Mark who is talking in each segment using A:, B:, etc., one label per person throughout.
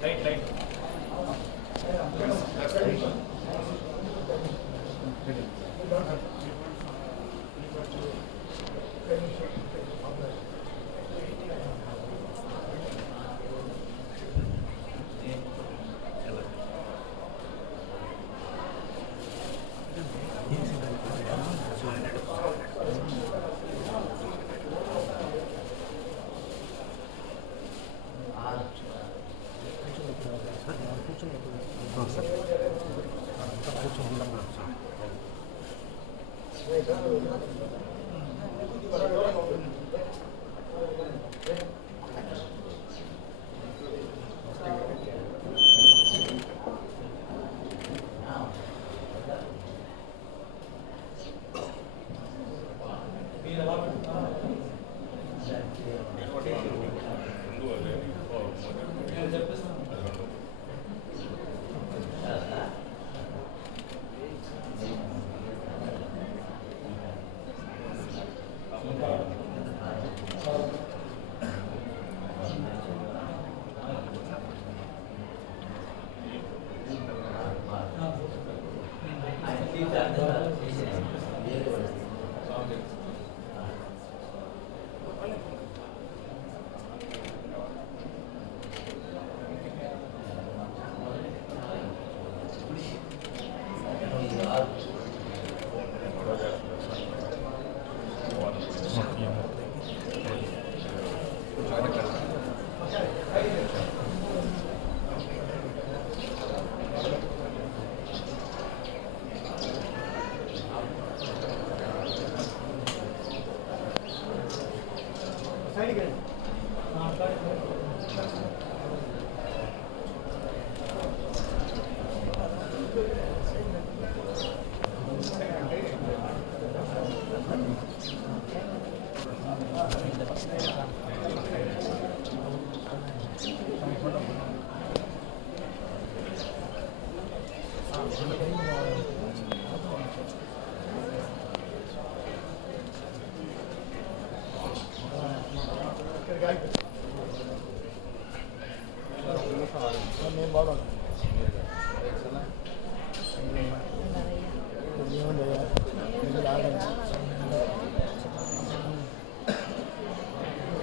A: Thank you. 好重咁！嗯 keep that. கேட்டுக்கிறேன் நான் கேட்டுக்கிறேன் నేను బాగా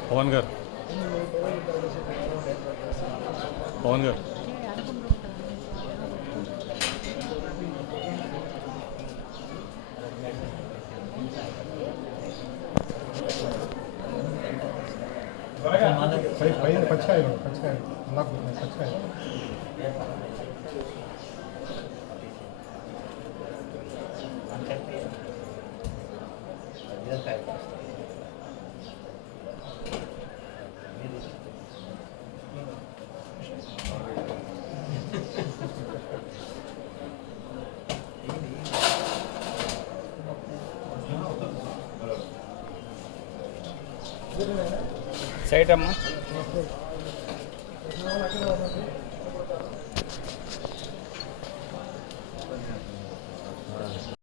A: పవన్ గారు. పవన్ గారు.
B: పై పైన పచ్చికాయలు పచ్చికాయలు నాకు పచ్చికాయలు
A: సైట్ అమ్మా Thank you.